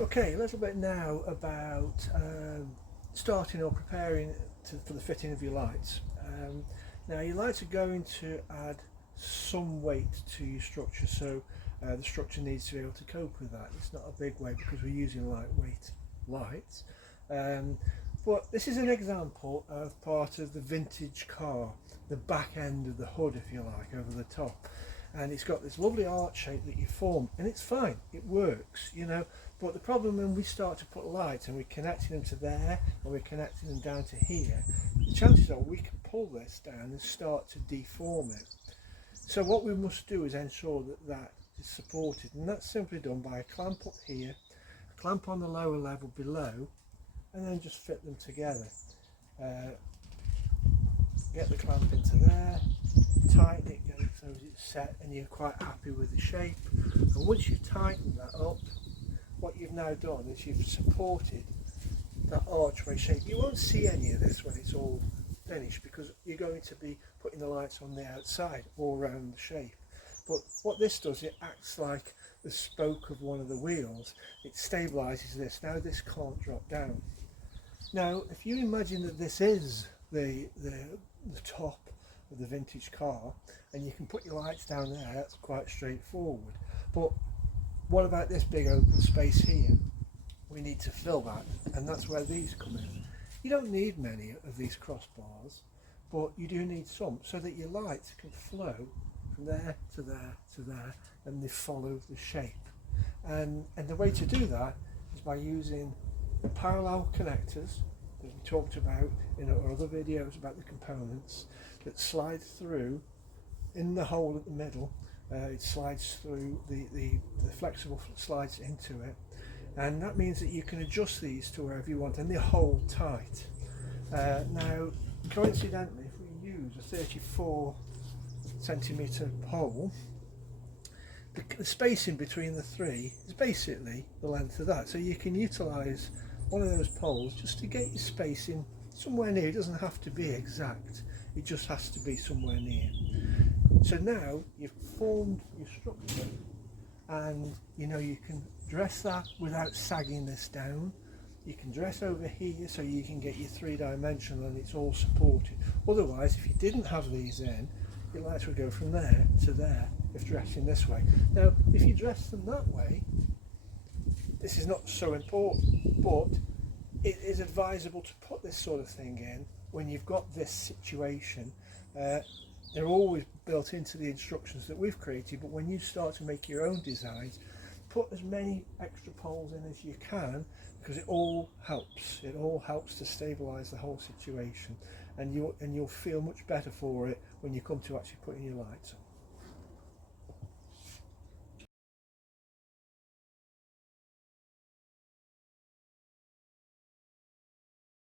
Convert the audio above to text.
Okay, a little bit now about starting or preparing for the fitting of your lights. Now your lights are going to add some weight to your structure, so the structure needs to be able to cope with that. It's not a big weight because we're using lightweight lights. Um, but this is an example of part of the vintage car, the back end of the hood, if you like, over the top. And it's got this lovely arch shape that you form, and it's fine, it works, you know. But the problem when we start to put lights and we're connecting them to there and we're connecting them down to here, the chances are we can pull this down and start to deform it. So what we must do is ensure that that is supported, and that's simply done by a clamp up here, a clamp on the lower level below, and then just fit them together. Uh, get the clamp into there, tighten it, get it so it's set and you're quite happy with the shape. And once you've tightened that up, what you've now done is you've supported that archway shape. You won't see any of this when it's all finished because you're going to be putting the lights on the outside all around the shape. But what this does, it acts like the spoke of one of the wheels. It stabilises this. Now this can't drop down. Now if you imagine that this is the top of the vintage car and you can put your lights down there, that's quite straightforward. But what about this big open space here? We need to fill that, and that's where these come in. You don't need many of these crossbars, but you do need some so that your lights can flow from there to there to there and they follow the shape. And the way to do that is by using the parallel connectors that we talked about in our other videos about the components that slide through in the hole at the middle. It slides through, the flexible slides into it, and that means that you can adjust these to wherever you want and they hold tight. Now coincidentally, if we use a 34 centimetre hole, the spacing between the three is basically the length of that, so you can utilise one of those poles just to get your spacing somewhere near. It doesn't have to be exact, it just has to be somewhere near. So now you've formed your structure, and you know you can dress that without sagging this down. You can dress over here so you can get your three-dimensional and it's all supported. Otherwise, if you didn't have these in, your lights would go from there to there if dressing this way. Now if you dress them that way, this is not so important, but it is advisable to put this sort of thing in when you've got this situation. They're always built into the instructions that we've created, but when you start to make your own designs, put as many extra poles in as you can, because it all helps. It all helps to stabilise the whole situation, and you'll feel much better for it when you come to actually putting your lights on.